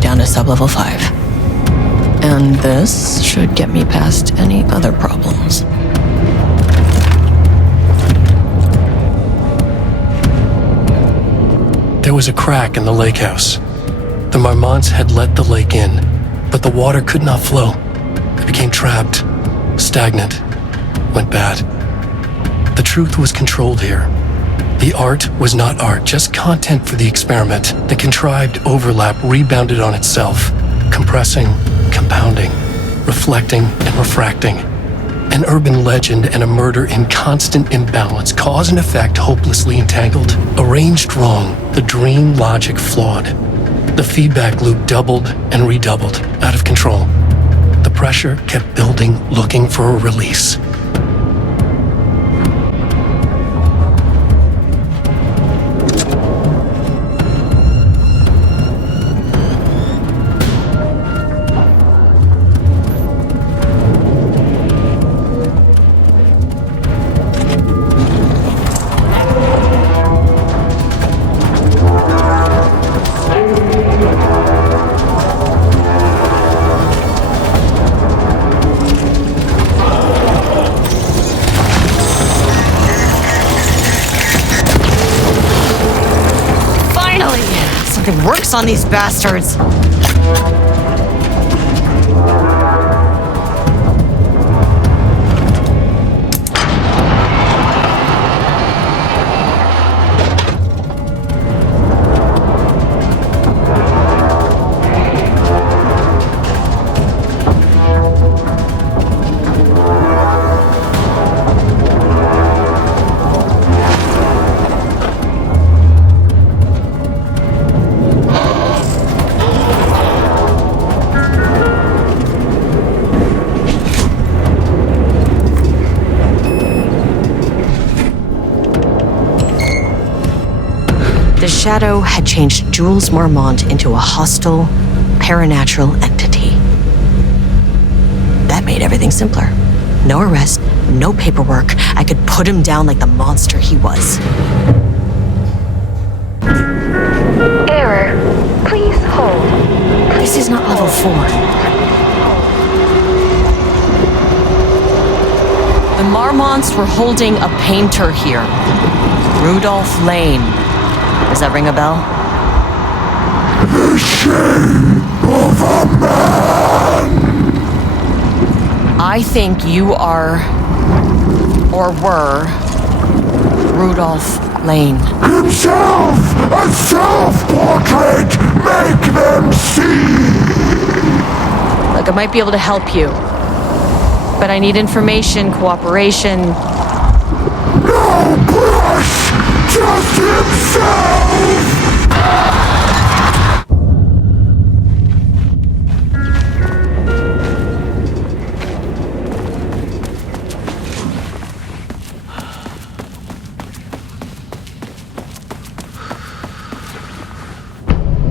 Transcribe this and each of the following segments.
me down to sub-level 5. And this should get me past any other problems. There was a crack in the lake house. The marmots had let the lake in, but the water could not flow. It became trapped, stagnant, went bad. The truth was controlled here. The art was not art, just content for the experiment. The contrived overlap rebounded on itself, compressing, compounding, reflecting and refracting. An urban legend and a murder in constant imbalance, cause and effect hopelessly entangled. Arranged wrong, the dream logic flawed. The feedback loop doubled and redoubled, out of control. The pressure kept building, looking for a release. Works on these bastards. The shadow had changed Jules Marmont into a hostile, paranatural entity. That made everything simpler. No arrest, no paperwork. I could put him down like the monster he was. Error. Please hold. This is not level 4. The Marmonts were holding a painter here. Rudolph Lane. Does that ring a bell? The shape of a man! I think you are, or were, Rudolph Lane. Himself! A self-portrait! Make them see! Look, I might be able to help you. But I need information, cooperation. No brush! Just himself!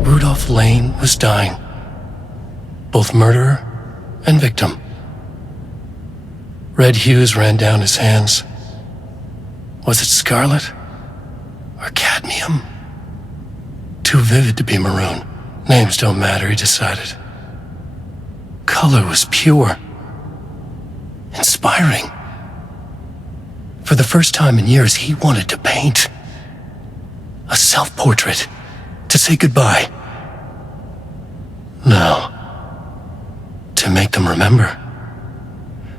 Rudolph Lane was dying. Both murderer and victim. Red hues ran down his hands. Was it scarlet? Or cadmium? Too vivid to be maroon. Names don't matter, he decided. Color was pure. Inspiring. For the first time in years, he wanted to paint. A self-portrait. To say goodbye. No. To make them remember.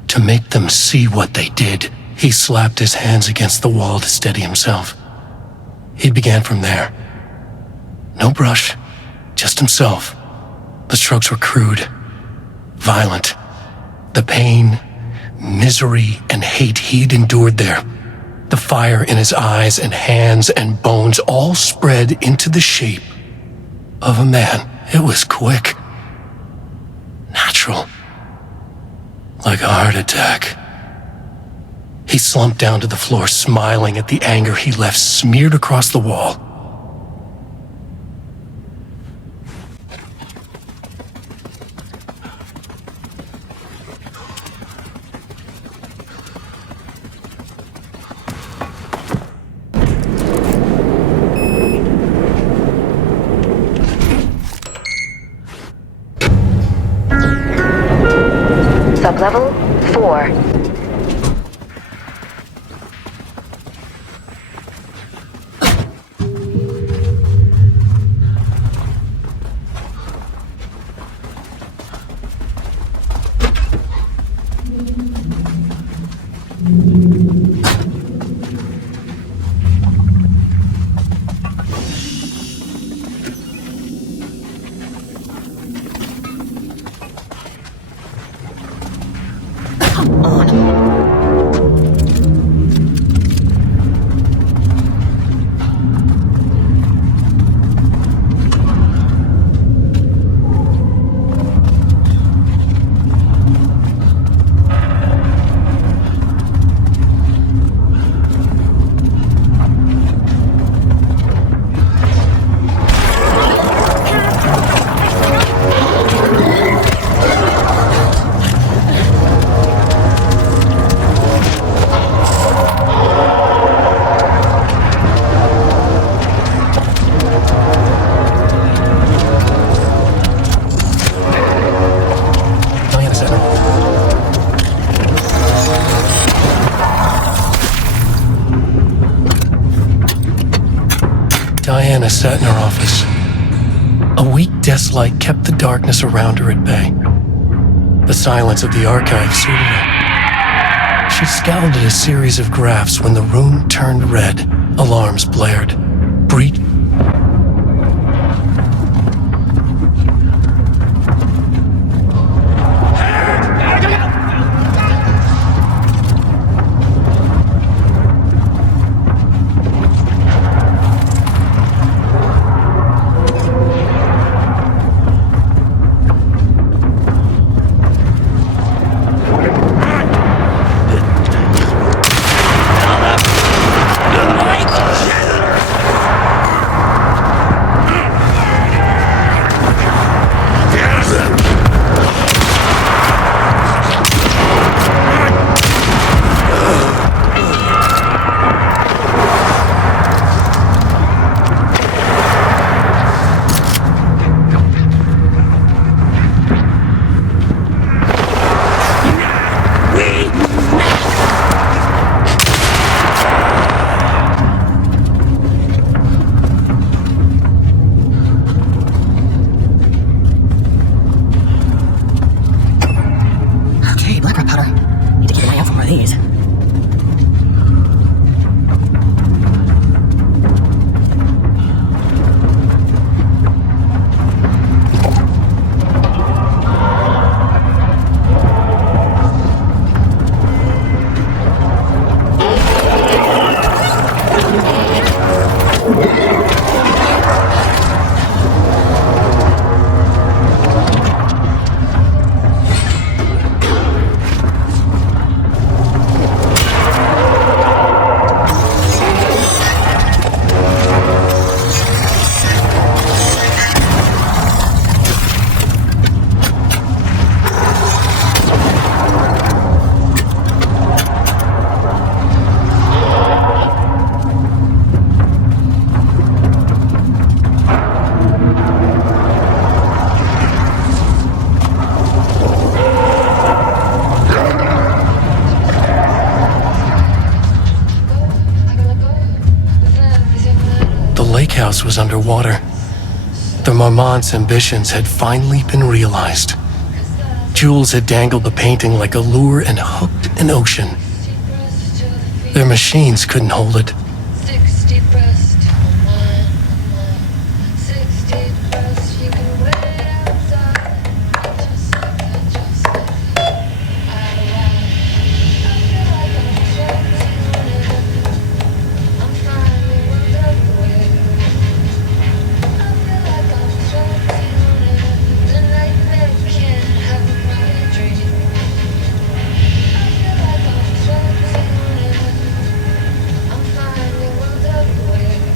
To make them see what they did. He slapped his hands against the wall to steady himself. He began from there. No brush, just himself. The strokes were crude, violent. The pain, misery, and hate he'd endured there. The fire in his eyes and hands and bones all spread into the shape of a man. It was quick. Natural. Like a heart attack. He slumped down to the floor, smiling at the anger he left smeared across the wall. Level 4. Diana sat in her office. A weak desk light kept the darkness around her at bay. The silence of the archive suited her. She scowled at a series of graphs when the room turned red. Alarms blared. Breach. House was underwater. The Marmont's ambitions had finally been realized. Jules had dangled the painting like a lure and hooked an ocean. Their machines couldn't hold it. 60 breast, 60 breast, you can wait outside. Just like that, just like that. I feel like I'm floating. I'm finally wound up the way. I feel like I'm floating. The nightmare can't have my dream. I feel like I'm floating. I'm finally wound up the way.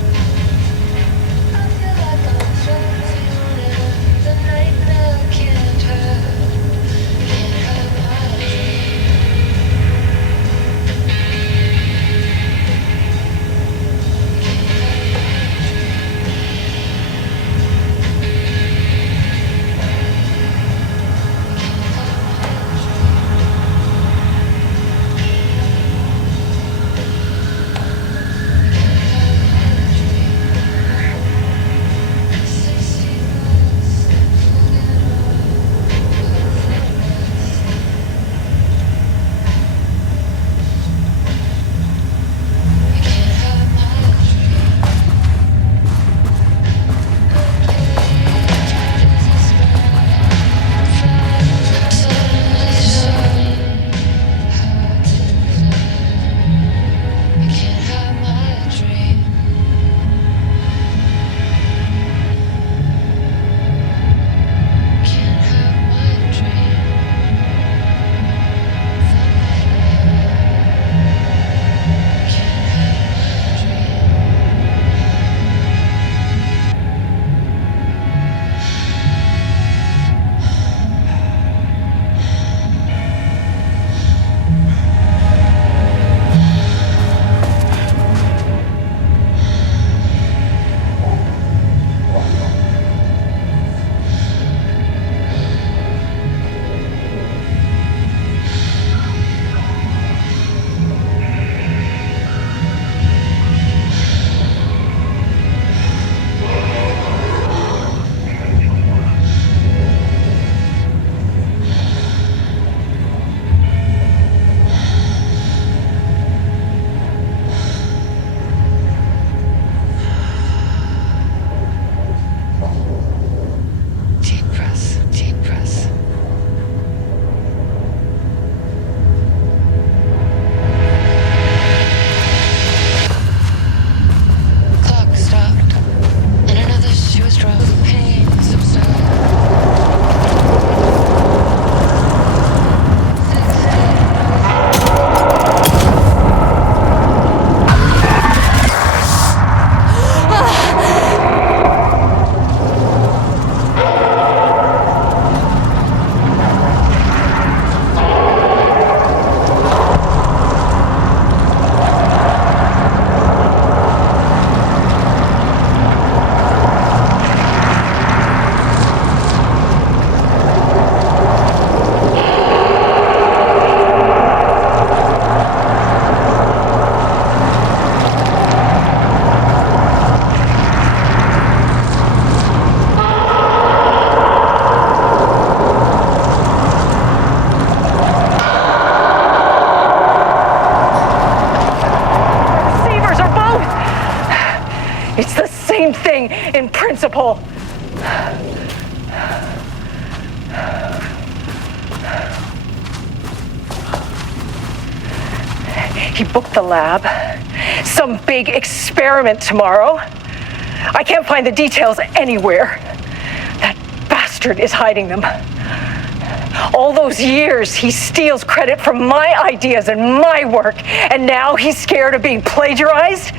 principle. He booked the lab. Some big experiment tomorrow. I can't find the details anywhere. That bastard is hiding them. All those years, he steals credit from my ideas and my work, and now he's scared of being plagiarized?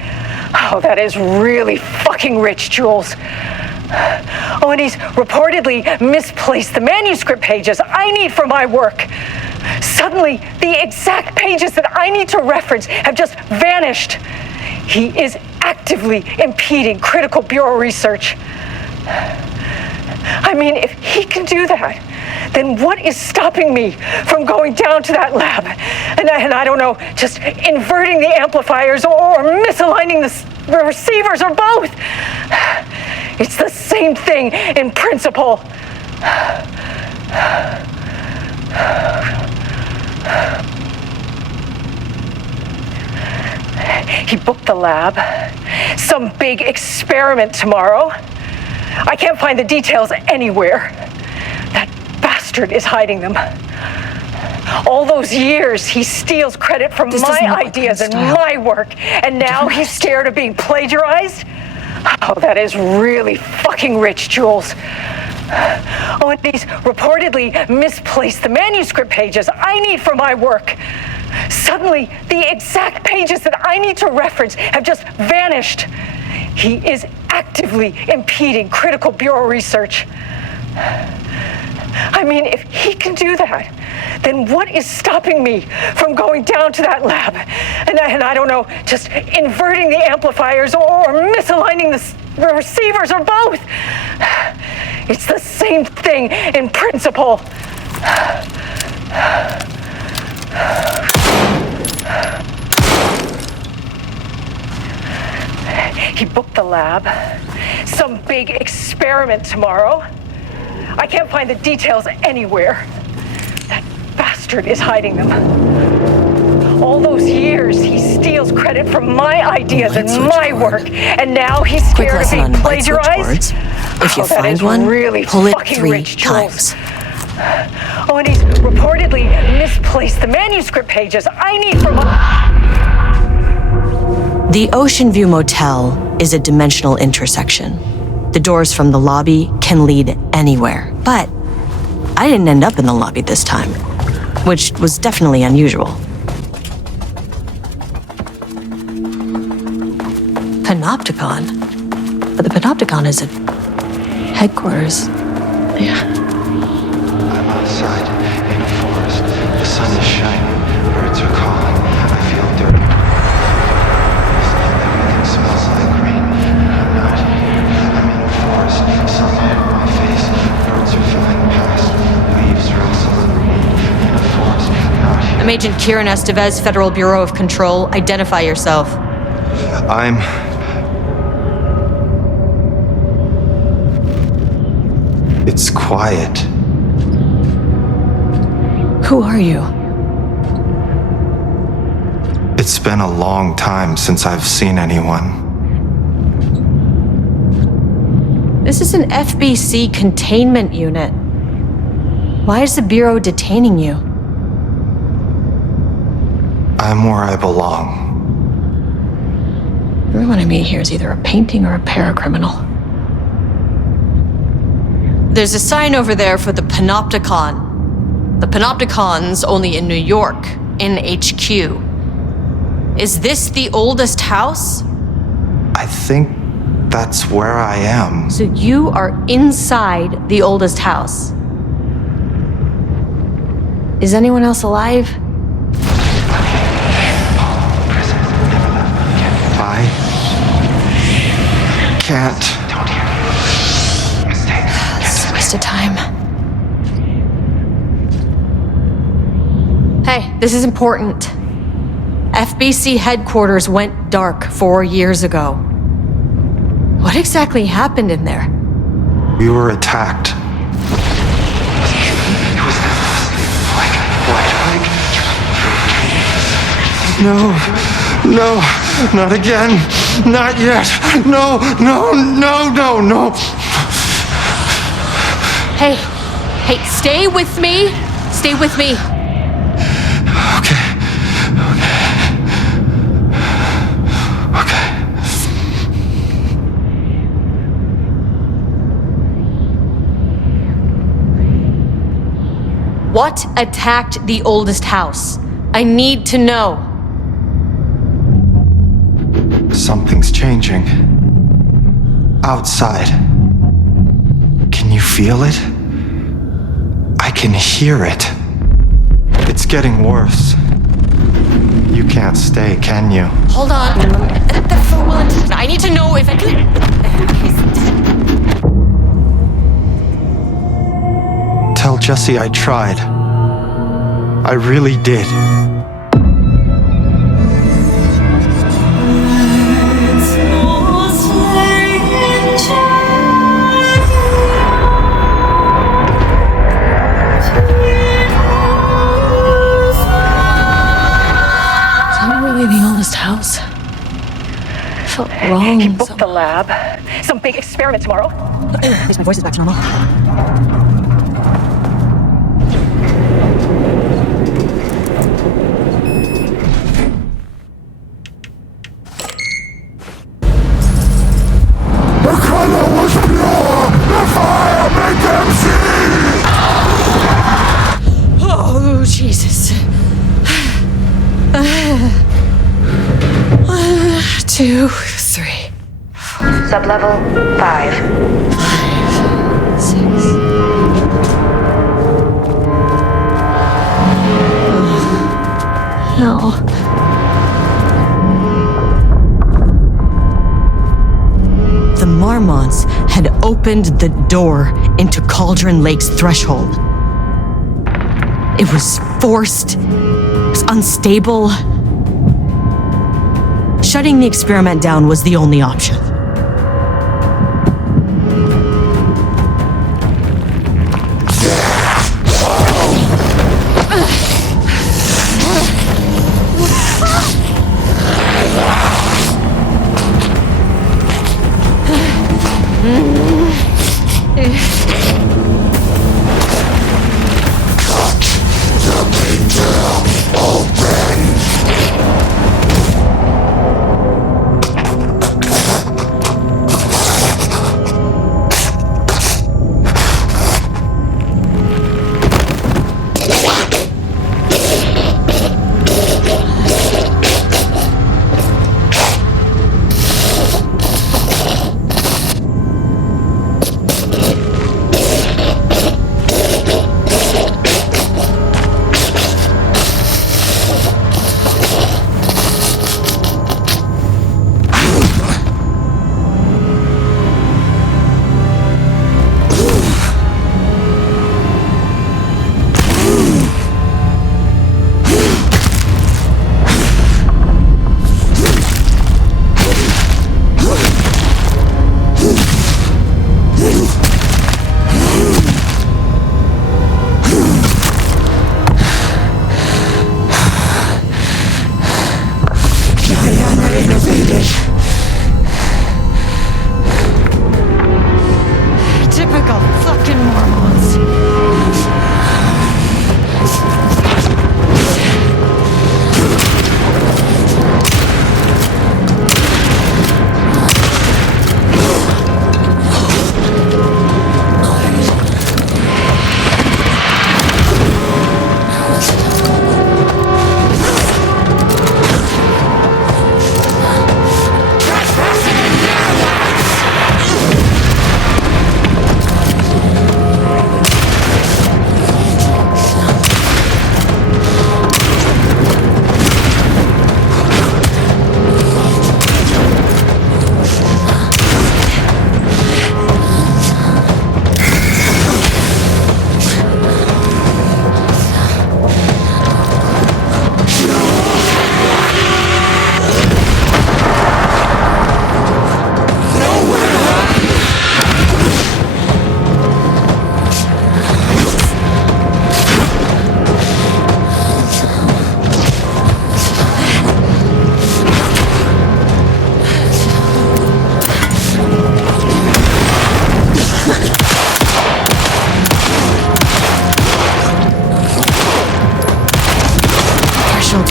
Oh, that is really fucking rich, Jules. Oh, and he's reportedly misplaced the manuscript pages I need for my work. Suddenly, the exact pages that I need to reference have just vanished. He is actively impeding critical bureau research. I mean, if he can do that, then what is stopping me from going down to that lab? And I don't know, just inverting the amplifiers or misaligning the receivers or both. It's the same thing in principle. He booked the lab. Some big experiment tomorrow. I can't find the details anywhere. That bastard is hiding them. All those years, he steals credit from my ideas and my work, and now he's scared of being plagiarized? Oh, that is really fucking rich, Jules. Oh, and he's reportedly misplaced the manuscript pages I need for my work. Suddenly, the exact pages that I need to reference have just vanished. He is actively impeding critical bureau research. I mean, if he can do that, then what is stopping me from going down to that lab? And I don't know, just inverting the amplifiers or misaligning the receivers or both. It's the same thing in principle. He booked the lab. Some big experiment tomorrow. I can't find the details anywhere. That bastard is hiding them. All those years, he steals credit from my ideas and my work, and now he's scared of being plagiarized? If you Oh, that find is one, really pull it fucking 3 rich, Jules. times. Oh, and he's reportedly misplaced the manuscript pages I need for my... The Ocean View Motel is a dimensional intersection. The doors from the lobby can lead anywhere, but I didn't end up in the lobby this time, which was definitely unusual. Panopticon? But the Panopticon is at headquarters. Yeah. I'm outside in a forest. The sun is shining. Birds are calling. I feel dirty. Everything smells like rain. I'm not here. I'm in a forest. Sunlight on my face. Birds are flying past. Leaves rustle in the wind. In a forest. Not here. I'm Agent Kieran Estevez, Federal Bureau of Control. Identify yourself. It's quiet. Who are you? It's been a long time since I've seen anyone. This is an FBC containment unit. Why is the Bureau detaining you? I'm where I belong. Everyone I meet here is either a painting or a paracriminal. There's a sign over there for the Panopticon. The Panopticon's only in New York, in HQ. Is this the oldest house? I think that's where I am. So you are inside the oldest house. Is anyone else alive? I can't. It's a waste of time. Hey, this is important. FBC headquarters went dark 4 years ago. What exactly happened in there? We were attacked. No, not again. Not yet. No. Hey, stay with me. Stay with me. Okay. What attacked the oldest house? I need to know. Something's changing. Outside. Can you feel it? I can hear it. It's getting worse. You can't stay, can you? Hold on. That's so well intentioned. I need to know if I can. Tell Jesse I tried. I really did. The oldest house. Felt wrong. He booked the lab. Some big experiment tomorrow. At least my voice is back to normal. The color was pure! The fire made them see! Oh, Jesus. 1, 2, 3. Sublevel 5. 6. Hell. The Marmonts had opened the door into Cauldron Lake's threshold. It was forced. It was unstable. Shutting the experiment down was the only option.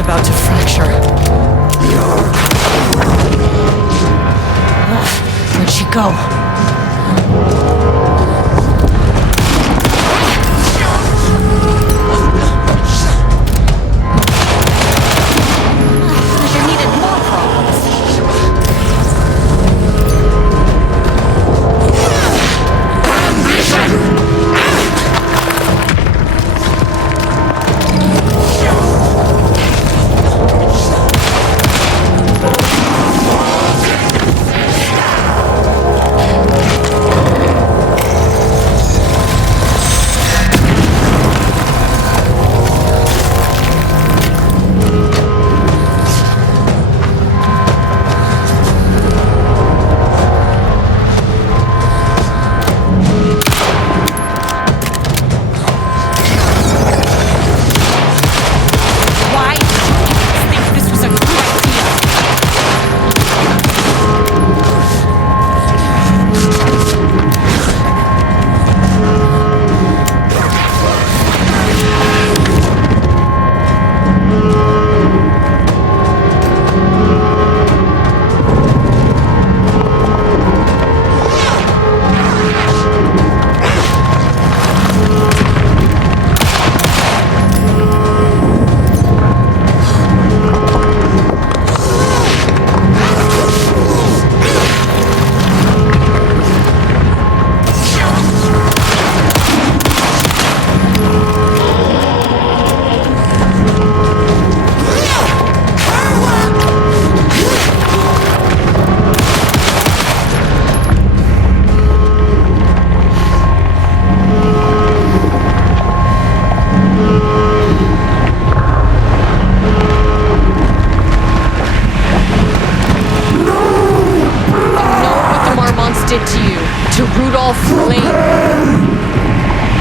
about to fracture. Where'd she go? You needed more problems.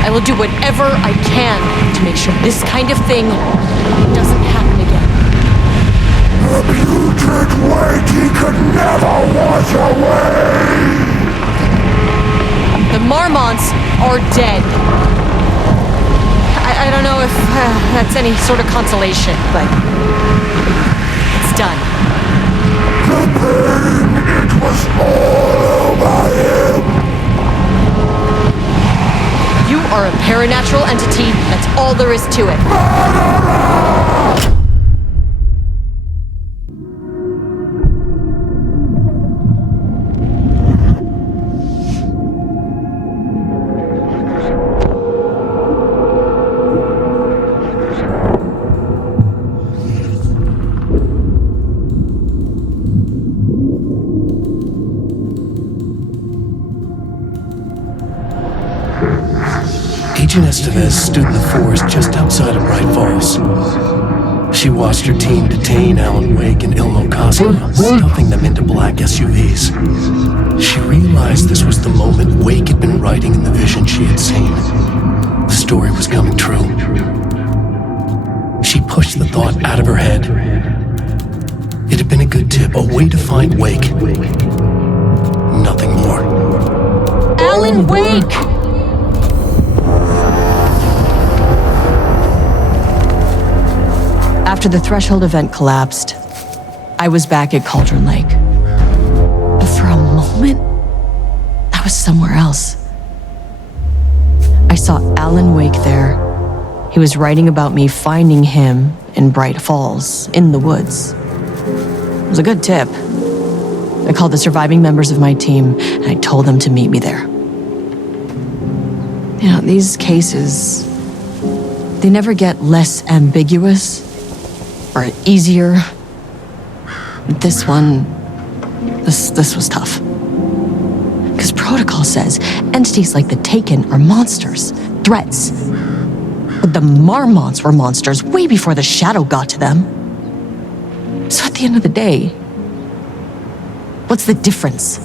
I will do whatever I can to make sure this kind of thing doesn't happen again. The putrid weight he could never wash away! The Marmonts are dead. I don't know if that's any sort of consolation, but it's done. The pain, it was all over him! You are a paranatural entity, that's all there is to it. Agent Eestes stood in the forest just outside of Bright Falls. She watched her team detain Alan Wake and Ilmo Cosma, stuffing them into black SUVs. She realized this was the moment Wake had been writing in the vision she had seen. The story was coming true. She pushed the thought out of her head. It had been a good tip, a way to find Wake. Nothing more. Alan Wake! After the Threshold event collapsed, I was back at Cauldron Lake. But for a moment, I was somewhere else. I saw Alan Wake there. He was writing about me finding him in Bright Falls, in the woods. It was a good tip. I called the surviving members of my team, and I told them to meet me there. You know, these cases, they never get less ambiguous or easier. This one, this was tough. Because protocol says entities like the Taken are monsters, threats. But the Marmonts were monsters way before the shadow got to them. So at the end of the day, what's the difference?